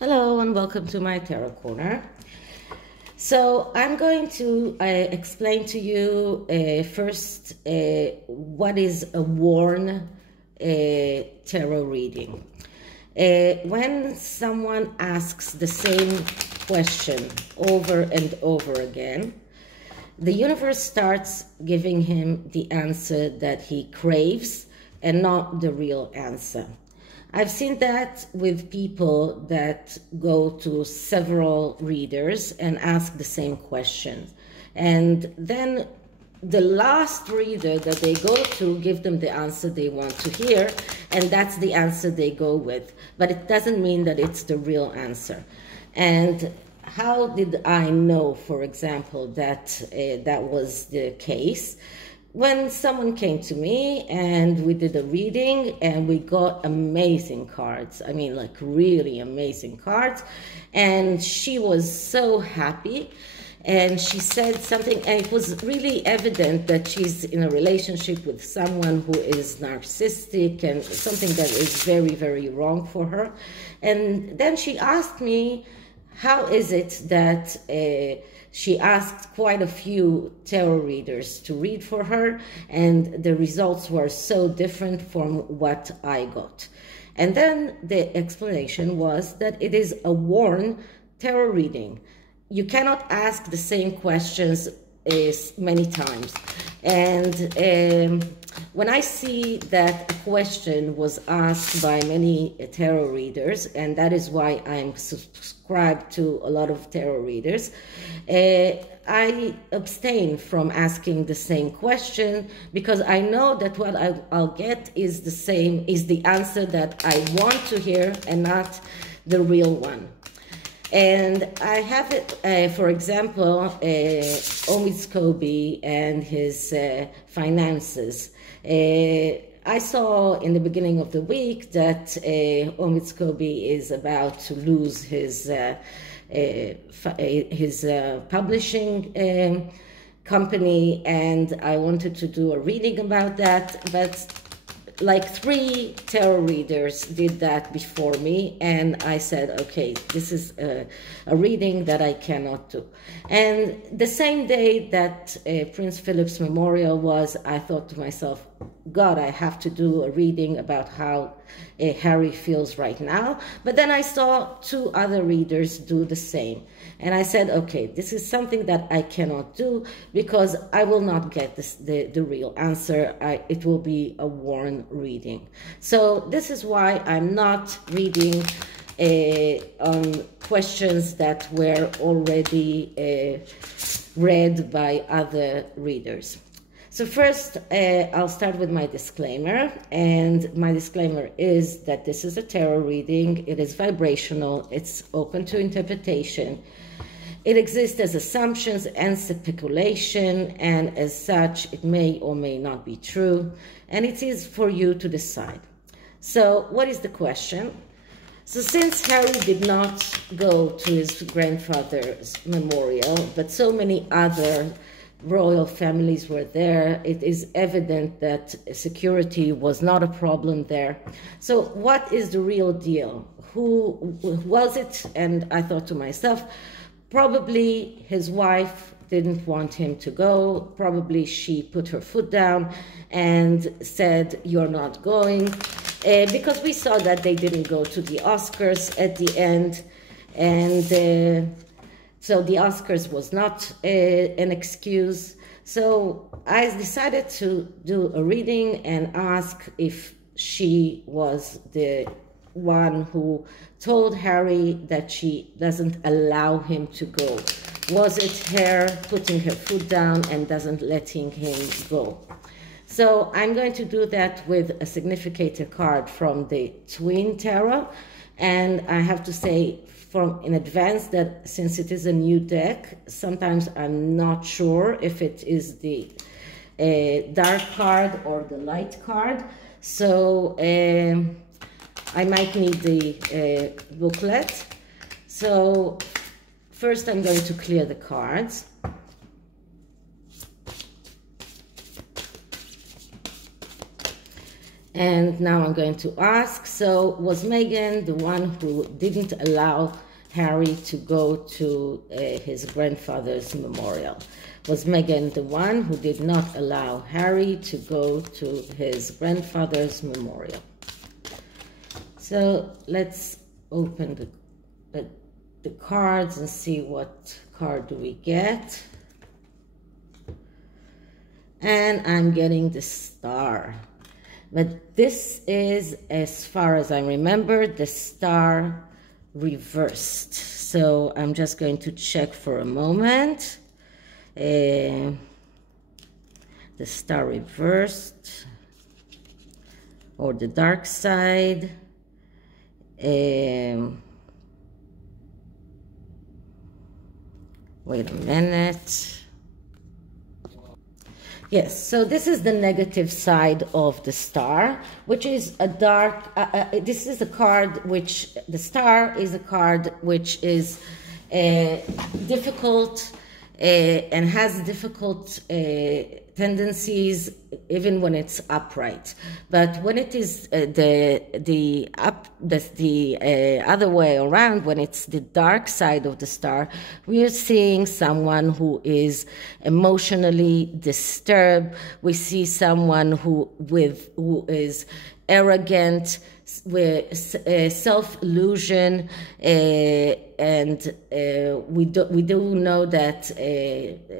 Hello and welcome to my Tarot Corner. So I'm going to explain to you first what is a worn tarot reading. When someone asks the same question over and over again, the universe starts giving him the answer that he craves and not the real answer. I've seen that with people that go to several readers and ask the same question. And then the last reader that they go to give them the answer they want to hear, and that's the answer they go with. But it doesn't mean that it's the real answer. And how did I know, for example, that that was the case? When someone came to me and we did a reading and we got amazing cards, I mean like really amazing cards, and she was so happy and she said something, and it was really evident that she's in a relationship with someone who is narcissistic and something that is very, very wrong for her. And then she asked me, how is it that she asked quite a few tarot readers to read for her, and the results were so different from what I got. And then the explanation was that it is a worn tarot reading. You cannot ask the same questions many times. And when I see that a question was asked by many tarot readers, and that is why I'm subscribed to a lot of tarot readers, I abstain from asking the same question, because I know that what I'll get is the same, is the answer that I want to hear and not the real one. And I have it, for example, Omid Scobie and his finances. I saw in the beginning of the week that Omid Scobie is about to lose his publishing company, and I wanted to do a reading about that, but like 3 tarot readers did that before me, and I said, okay, this is a reading that I cannot do. And the same day that Prince Philip's memorial was, I thought to myself, God, I have to do a reading about how Harry feels right now. But then I saw 2 other readers do the same. And I said, okay, this is something that I cannot do, because I will not get the real answer. It will be a worn reading. So this is why I'm not reading on questions that were already read by other readers. So first, I'll start with my disclaimer, and my disclaimer is that this is a tarot reading. It is vibrational. It's open to interpretation. It exists as assumptions and speculation, and as such, it may or may not be true, and it is for you to decide. So what is the question? So since Harry did not go to his grandfather's memorial, but so many other royal families were there, it is evident that security was not a problem there. So what is the real deal? Who was it? And I thought to myself, probably his wife didn't want him to go. Probably she put her foot down and said, you're not going. Because we saw that they didn't go to the Oscars at the end. And so the Oscars was not an excuse. So I decided to do a reading and ask if she was the one who told Harry that she doesn't allow him to go. Was it her putting her foot down and doesn't letting him go? So I'm going to do that with a significator card from the Twin Tarot. And I have to say from in advance that since it is a new deck, sometimes I'm not sure if it is the dark card or the light card. So I might need the booklet. So first I'm going to clear the cards. And now I'm going to ask, so was Meghan the one who didn't allow Harry to go to his grandfather's memorial? Was Meghan the one who did not allow Harry to go to his grandfather's memorial? So let's open the cards and see what card do we get. And I'm getting the Star. But this is, as far as I remember, the Star reversed. So I'm just going to check for a moment. The Star reversed, or the dark side. Wait a minute. Yes, so this is the negative side of the Star, which is a dark, this is a card which, the Star is a card which is difficult and has difficult tendencies even when it's upright. But when it is the other way around, when it's the dark side of the Star, we are seeing someone who is emotionally disturbed. We see someone who is arrogant, with self-illusion, and we do know that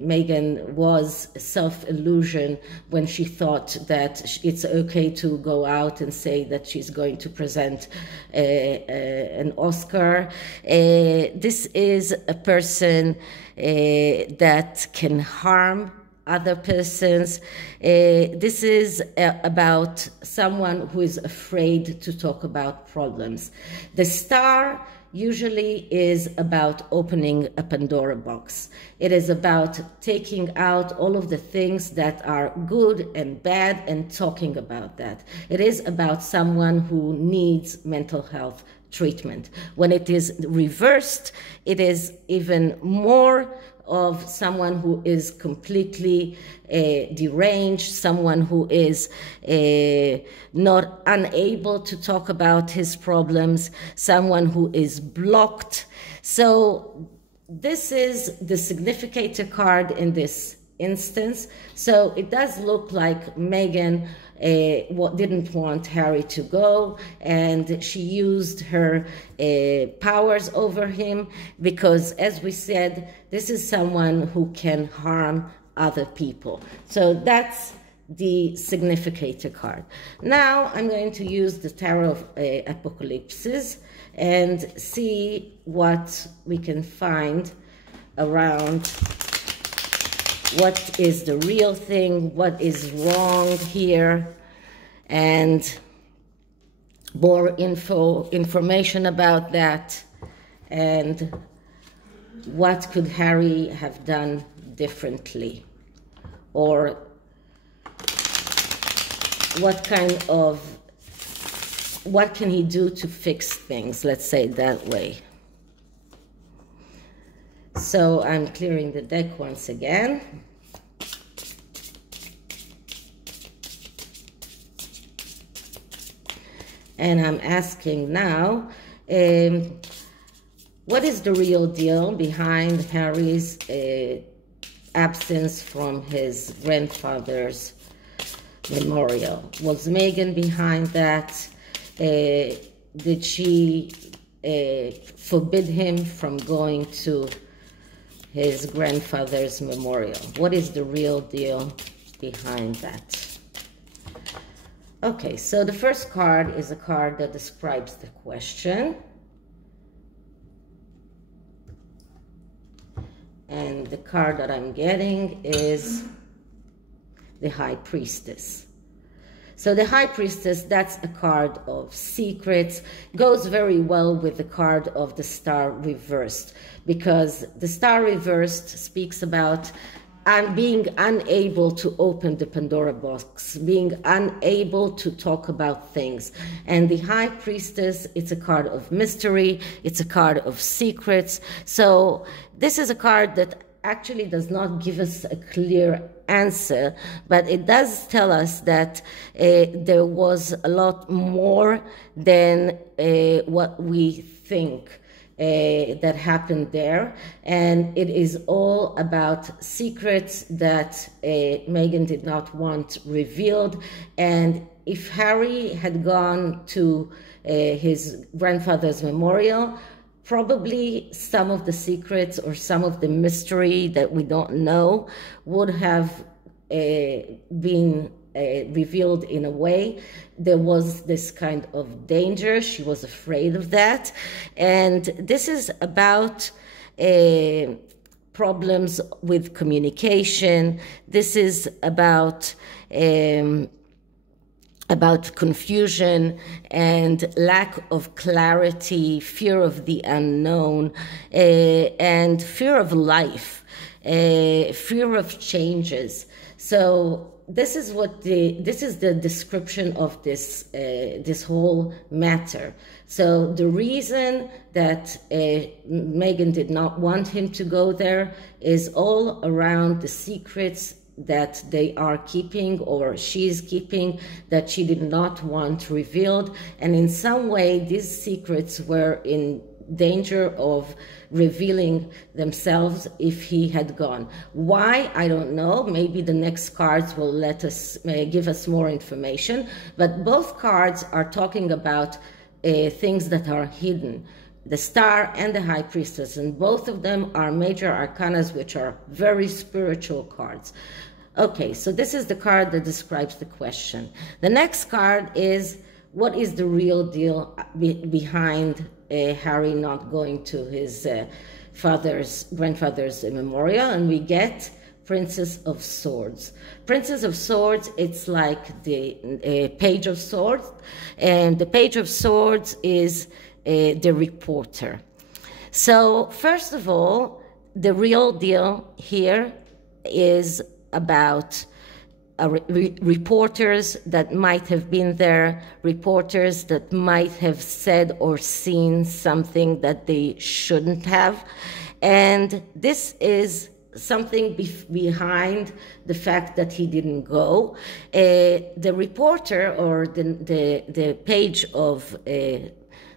Meghan was self-illusion when she thought that it's okay to go out and say that she's going to present an Oscar. This is a person that can harm other persons. This is about someone who is afraid to talk about problems. The Star usually is about opening a Pandora box. It is about taking out all of the things that are good and bad and talking about that. It is about someone who needs mental health treatment. When it is reversed, it is even more of someone who is completely deranged, someone who is not unable to talk about his problems, someone who is blocked. So this is the significator card in this instance. So it does look like Meghan didn't want Harry to go, and she used her powers over him because, as we said, this is someone who can harm other people. So that's the significator card. Now I'm going to use the Tarot of Apokalypsis and see what we can find around what is the real thing, what is wrong here, and more information about that, and what could Harry have done differently, or what can he do to fix things, let's say it that way. So I'm clearing the deck once again. And I'm asking now, what is the real deal behind Harry's absence from his grandfather's memorial? Was Meghan behind that? Did she forbid him from going to his grandfather's memorial? What is the real deal behind that? Okay, so the first card is a card that describes the question. And the card that I'm getting is the High Priestess. So the High Priestess, that's a card of secrets, goes very well with the card of the Star reversed, because the Star reversed speaks about being unable to open the Pandora box, being unable to talk about things. And the High Priestess, it's a card of mystery, it's a card of secrets. So this is a card that actually does not give us a clear answer, but it does tell us that there was a lot more than what we think that happened there, and it is all about secrets that Meghan did not want revealed. And if Harry had gone to his grandfather's memorial, probably some of the secrets or some of the mystery that we don't know would have been revealed in a way. There was this kind of danger. She was afraid of that. And this is about problems with communication. This is about confusion and lack of clarity, fear of the unknown, and fear of life, fear of changes. So this is the description of this whole matter. So the reason that Meghan did not want him to go there is all around the secrets that they are keeping, or she's keeping, that she did not want revealed. And in some way, these secrets were in danger of revealing themselves if he had gone. Why? I don't know. Maybe the next cards will let us give us more information. But both cards are talking about things that are hidden. The Star and the High Priestess, and both of them are major arcanas, which are very spiritual cards. Okay, so this is the card that describes the question. The next card is, what is the real deal behind Harry not going to his grandfather's memorial? And we get Princess of Swords. Princess of Swords, it's like the Page of Swords, and the Page of Swords is the reporter. So first of all, the real deal here is about reporters that might have been there, reporters that might have said or seen something that they shouldn't have. And this is something behind the fact that he didn't go. The reporter, or the Page of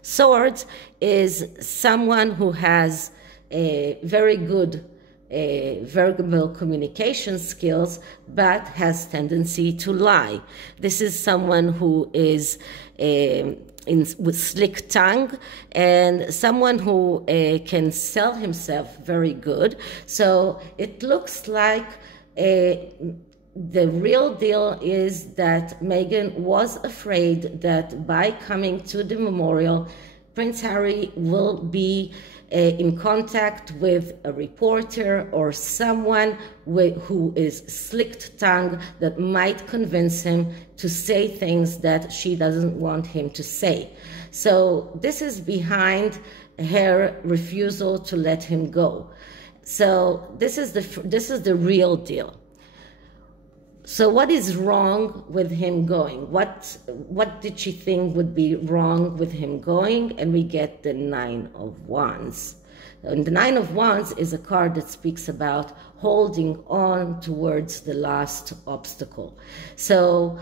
Swords, is someone who has a very good verbal communication skills, but has tendency to lie. This is someone who is with slick tongue, and someone who can sell himself very good. So it looks like the real deal is that Meghan was afraid that by coming to the memorial, Prince Harry will be in contact with a reporter or someone who is slick-tongued that might convince him to say things that she doesn't want him to say. So this is behind her refusal to let him go. So this is the real deal. So what is wrong with him going? What did she think would be wrong with him going? And we get the Nine of Wands. And the Nine of Wands is a card that speaks about holding on towards the last obstacle. So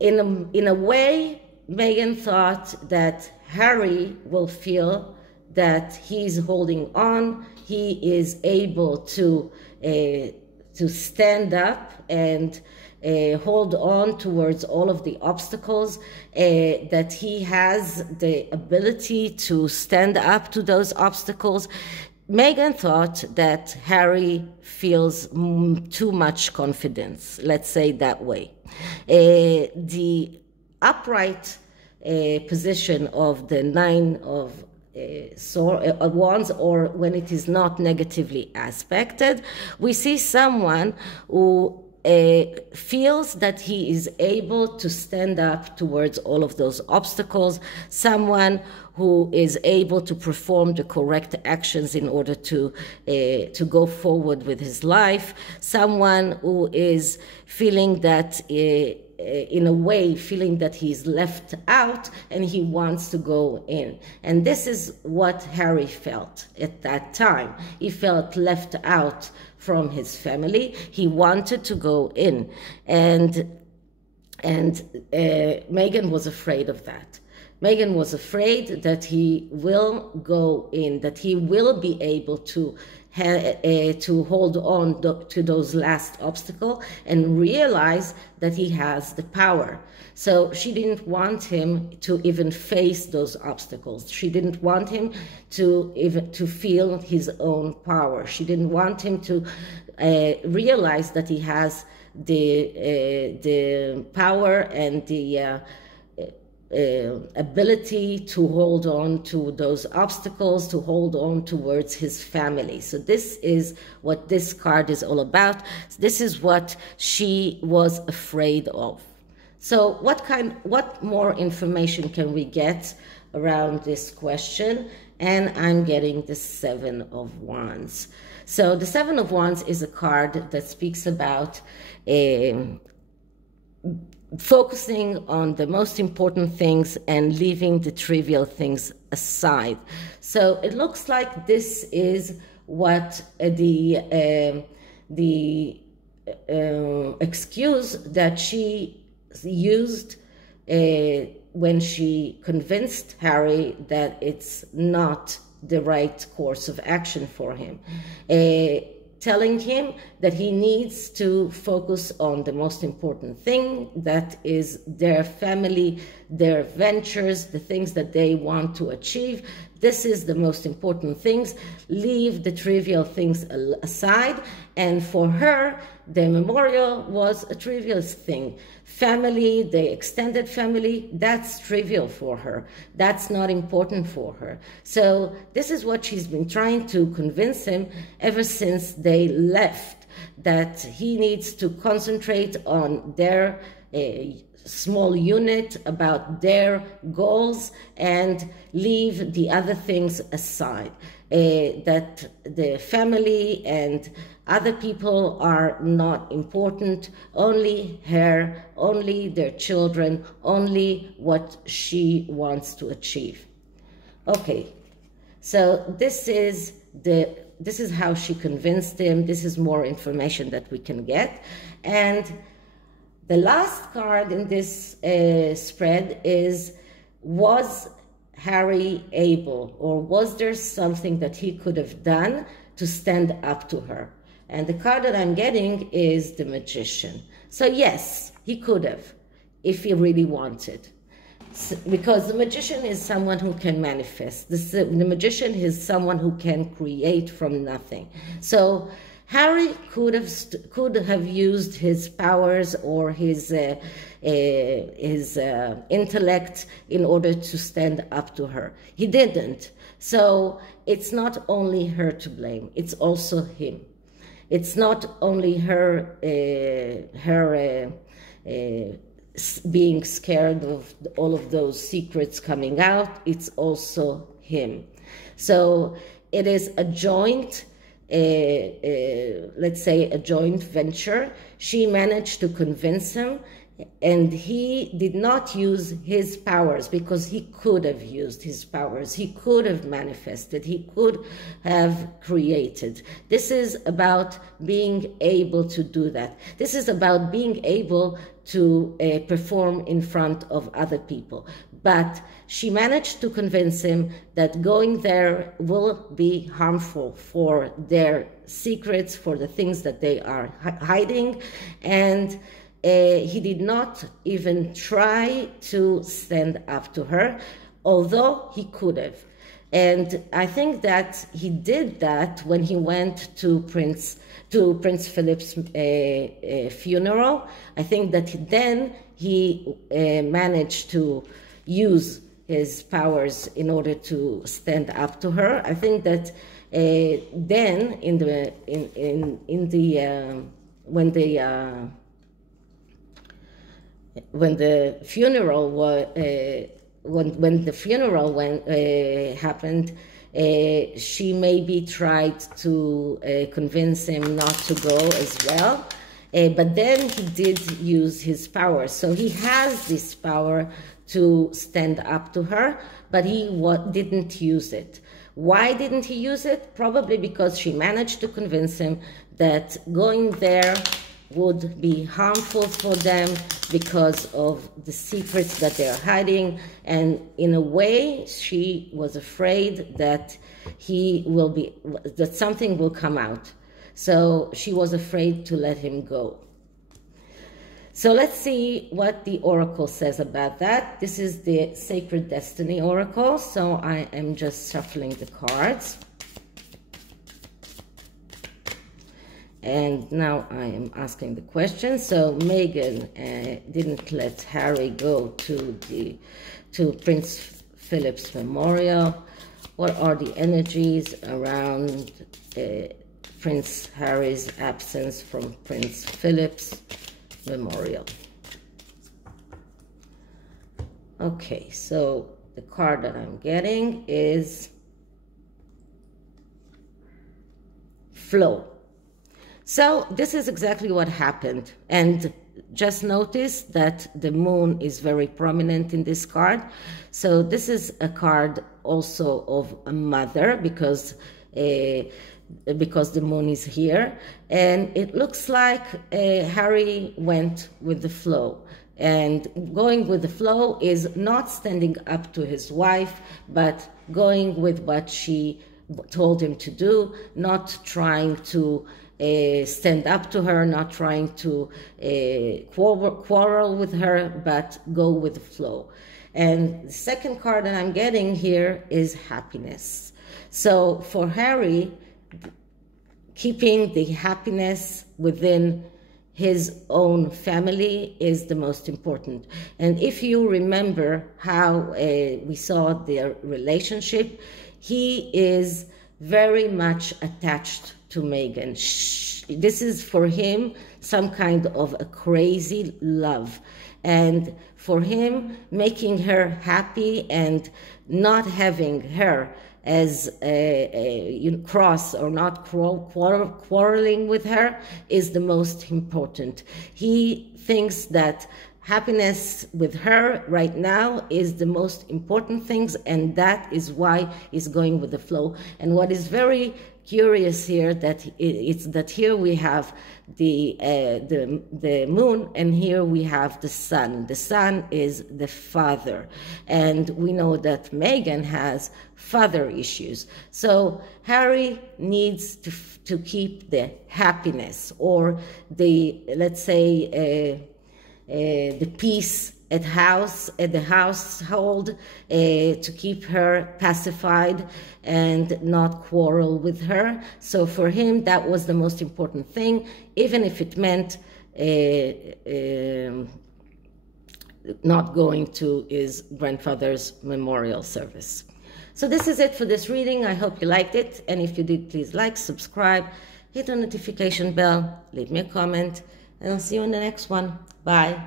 in a way, Meghan thought that Harry will feel that he's holding on, he is able to stand up and hold on towards all of the obstacles, that he has the ability to stand up to those obstacles. Meghan thought that Harry feels too much confidence, let's say that way. The upright position of the Nine of Wands, or when it is not negatively aspected, we see someone who feels that he is able to stand up towards all of those obstacles, someone who is able to perform the correct actions in order to go forward with his life, someone who is feeling that in a way, feeling that he's left out and he wants to go in. And this is what Harry felt at that time. He felt left out from his family. He wanted to go in. And Meghan was afraid of that. Meghan was afraid that he will go in, that he will be able to hold on to those last obstacles and realize that he has the power. So she didn't want him to even face those obstacles. She didn't want him to feel his own power. She didn't want him to realize that he has the power and the ability to hold on to those obstacles, to hold on towards his family. So this is what this card is all about. This is what she was afraid of. So what more information can we get around this question? And I'm getting the Seven of Wands. So the Seven of Wands is a card that speaks about focusing on the most important things and leaving the trivial things aside. So it looks like this is what the excuse that she used when she convinced Harry that it's not the right course of action for him. Telling him that he needs to focus on the most important thing, that is their family, their ventures, the things that they want to achieve. This is the most important things. Leave the trivial things aside. And for her, the memorial was a trivial thing. Family, the extended family, that's trivial for her. That's not important for her. So this is what she's been trying to convince him ever since they left, that he needs to concentrate on their small unit, about their goals, and leave the other things aside. That the family and other people are not important, only her, only their children, only what she wants to achieve. Okay, so this is how she convinced him. This is more information that we can get. And the last card in this spread is, was Harry able, or was there something that he could have done to stand up to her? And the card that I'm getting is the Magician. So yes, he could have, if he really wanted. Because the Magician is someone who can manifest. The Magician is someone who can create from nothing. So Harry could have used his powers or his intellect in order to stand up to her. He didn't. So it's not only her to blame, it's also him. It's not only her being scared of all of those secrets coming out, it's also him. So it is a joint, let's say a joint venture. She managed to convince him, and he did not use his powers, because he could have used his powers. He could have manifested. He could have created. This is about being able to do that. This is about being able to perform in front of other people. But she managed to convince him that going there will be harmful for their secrets, for the things that they are hiding, and he did not even try to stand up to her, although he could have. And I think that he did that when he went to Prince Philip's funeral. I think that then he managed to use his powers in order to stand up to her. I think that then when the funeral happened, she maybe tried to convince him not to go as well, But then he did use his power. So he has this power to stand up to her, but he didn't use it. Why didn't he use it? Probably because she managed to convince him that going there would be harmful for them because of the secrets that they're hiding. And in a way, she was afraid that that something will come out. So she was afraid to let him go. So let's see what the oracle says about that. This is the Sacred Destiny Oracle. So I am just shuffling the cards. And now I am asking the question. So Meghan didn't let Harry go to Prince Philip's memorial. What are the energies around Prince Harry's absence from Prince Philip's memorial? Okay, so the card that I'm getting is flow. So this is exactly what happened. And just notice that the moon is very prominent in this card. So this is a card also of a mother because the moon is here. And it looks like Harry went with the flow. And going with the flow is not standing up to his wife, but going with what she told him to do, not trying to stand up to her, not trying to quarrel with her, but go with the flow. And the second card that I'm getting here is happiness. So for Harry, keeping the happiness within his own family is the most important. And if you remember how we saw their relationship, he is very much attached to Meghan. This is for him some kind of a crazy love. And for him, making her happy and not having her as cross or not quarreling with her is the most important. He thinks that happiness with her right now is the most important things, and that is why he's going with the flow. And what is very curious here that here we have the moon, and here we have the sun. The sun is the father, and we know that Meghan has father issues. So Harry needs to keep the happiness, or let's say the peace at the household, to keep her pacified and not quarrel with her. So for him, that was the most important thing, even if it meant not going to his grandfather's memorial service. So this is it for this reading. I hope you liked it, and if you did, please like, subscribe, hit the notification bell, leave me a comment, and I'll see you in the next one. Bye.